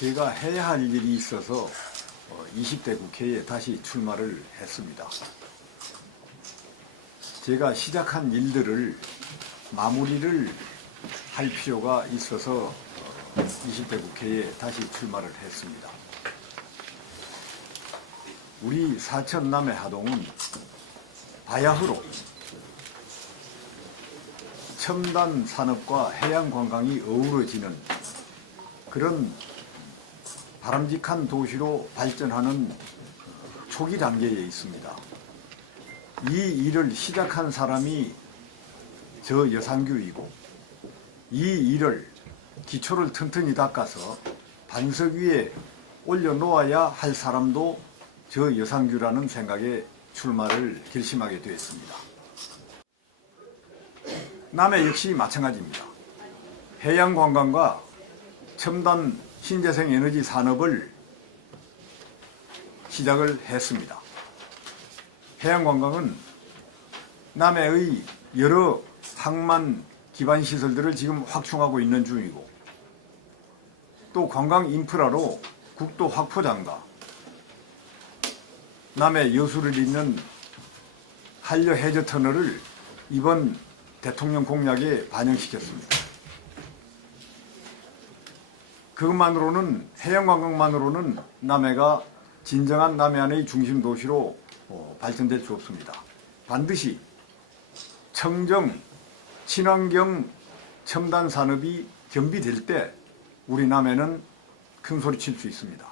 제가 해야 할 일이 있어서 20대 국회에 다시 출마를 했습니다. 제가 시작한 일들을 마무리를 할 필요가 있어서 20대 국회에 다시 출마를 했습니다. 우리 사천 남해 하동은 바야흐로 첨단 산업과 해양 관광이 어우러지는 그런 바람직한 도시로 발전하는 초기 단계에 있습니다. 이 일을 시작한 사람이 저 여상규이고, 이 일을 기초를 튼튼히 닦아서 반석 위에 올려놓아야 할 사람도 저 여상규라는 생각에 출마를 결심하게 되었습니다. 남해 역시 마찬가지입니다. 해양관광과 첨단 신재생 에너지 산업을 시작을 했습니다. 해양관광은 남해의 여러 항만 기반 시설들을 지금 확충하고 있는 중이고, 또 관광 인프라로 국도 확포장과 남해 여수를 잇는 한려 해저 터널을 이번 대통령 공약에 반영시켰습니다. 그것만으로는, 해양관광만으로는 남해가 진정한 남해안의 중심 도시로 발전될 수 없습니다. 반드시 청정, 친환경 첨단 산업이 겸비될 때 우리 남해는 큰 소리 칠 수 있습니다.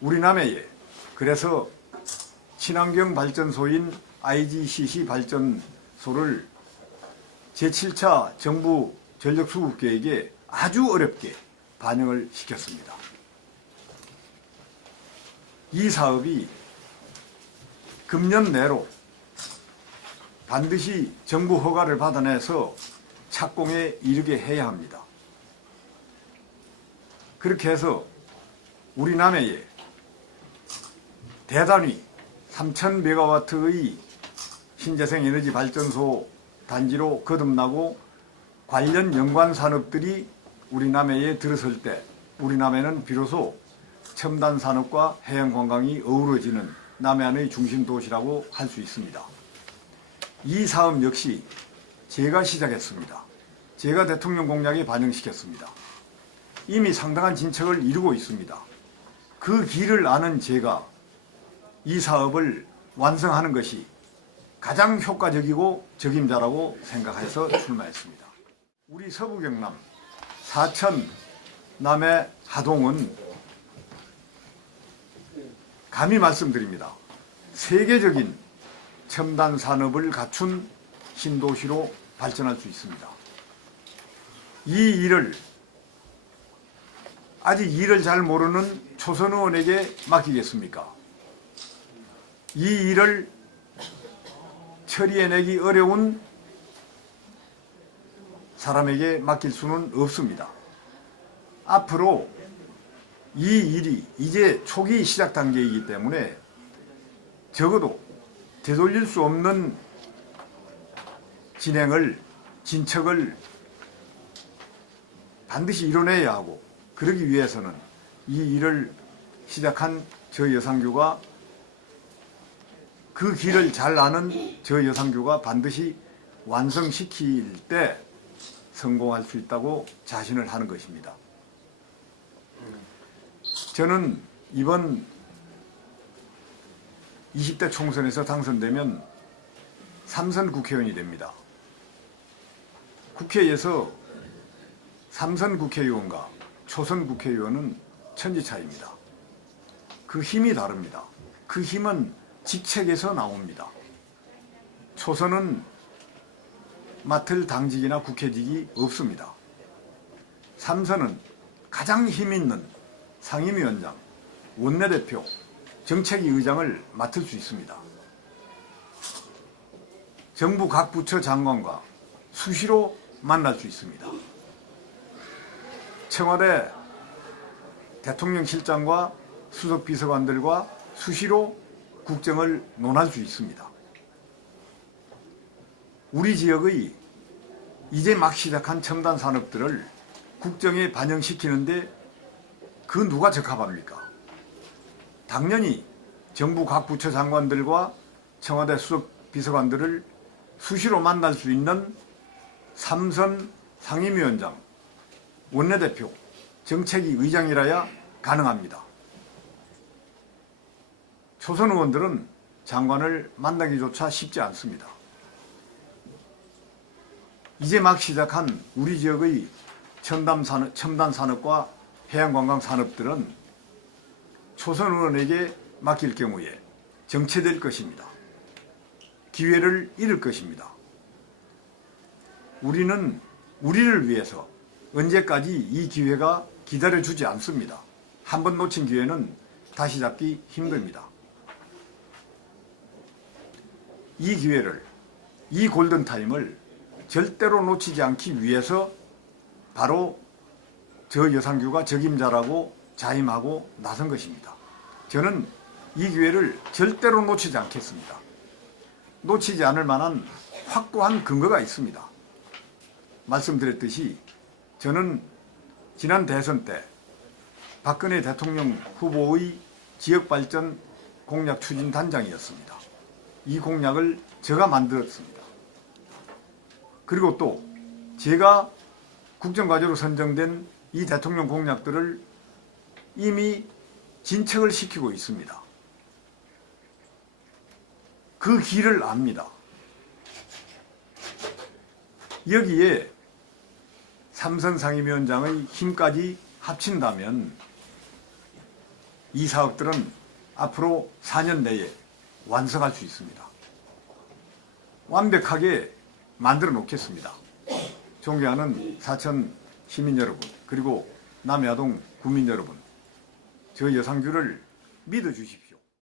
우리 남해에 그래서 친환경 발전소인 IGCC 발전소를 제7차 정부 전력수급계획에 아주 어렵게 반영을 시켰습니다. 이 사업이 금년 내로 반드시 정부 허가를 받아내서 착공에 이르게 해야 합니다. 그렇게 해서 우리 남해에 대단히 3000메가와트의 신재생 에너지 발전소 단지로 거듭나고 관련 연관 산업들이 우리 남해에 들어설 때 우리 남해는 비로소 첨단 산업과 해양 관광이 어우러지는 남해안의 중심 도시라고 할 수 있습니다. 이 사업 역시 제가 시작했습니다. 제가 대통령 공약에 반영시켰습니다. 이미 상당한 진척을 이루고 있습니다. 그 길을 아는 제가 이 사업을 완성하는 것이 가장 효과적이고 적임자라고 생각해서 출마했습니다. 우리 서부 경남 사천 남해 하동은 감히 말씀드립니다. 세계적인 첨단 산업을 갖춘 신도시로 발전할 수 있습니다. 이 일을 아직 일을 잘 모르는 초선 의원에게 맡기겠습니까? 이 일을 처리해내기 어려운 사람에게 맡길 수는 없습니다. 앞으로 이 일이 이제 초기 시작 단계이기 때문에 적어도 되돌릴 수 없는 진척을 반드시 이뤄내야 하고, 그러기 위해서는 이 일을 시작한 저 여상규가, 그 길을 잘 아는 저 여상규가 반드시 완성시킬 때 성공할 수 있다고 자신을 하는 것입니다. 저는 이번 20대 총선에서 당선되면 3선 국회의원이 됩니다. 국회에서 3선 국회의원과 초선 국회의원은 천지차이입니다. 그 힘이 다릅니다. 그 힘은 직책에서 나옵니다. 초선은 맡을 당직이나 국회직이 없습니다. 3선은 가장 힘 있는 상임위원장, 원내대표, 정책위 의장을 맡을 수 있습니다. 정부 각 부처 장관과 수시로 만날 수 있습니다. 청와대 대통령실장과 수석비서관들과 수시로 국정을 논할 수 있습니다. 우리 지역의 이제 막 시작한 첨단 산업들을 국정에 반영시키는데 그 누가 적합합니까? 당연히 정부 각 부처 장관들과 청와대 수석 비서관들을 수시로 만날 수 있는 삼선 상임위원장, 원내대표, 정책위 의장이라야 가능합니다. 초선 의원들은 장관을 만나기조차 쉽지 않습니다. 이제 막 시작한 우리 지역의 첨단 산업과 해양관광 산업들은 초선 의원에게 맡길 경우에 정체될 것입니다. 기회를 잃을 것입니다. 우리는 우리를 위해서 언제까지 이 기회가 기다려주지 않습니다. 한번 놓친 기회는 다시 잡기 힘듭니다. 이 기회를, 이 골든타임을 절대로 놓치지 않기 위해서 바로 저 여상규가 적임자라고 자임하고 나선 것입니다. 저는 이 기회를 절대로 놓치지 않겠습니다. 놓치지 않을 만한 확고한 근거가 있습니다. 말씀드렸듯이 저는 지난 대선 때 박근혜 대통령 후보의 지역발전 공약 추진단장이었습니다. 이 공약을 제가 만들었습니다. 그리고 또 제가 국정과제로 선정된 이 대통령 공약들을 이미 진척을 시키고 있습니다. 그 길을 압니다. 여기에 삼선 상임위원장의 힘까지 합친다면 이 사업들은 앞으로 4년 내에 완성할 수 있습니다. 완벽하게 만들어 놓겠습니다. 존경하는 사천 시민 여러분, 그리고 남야동 국민 여러분, 저 여상규를 믿어주십시오.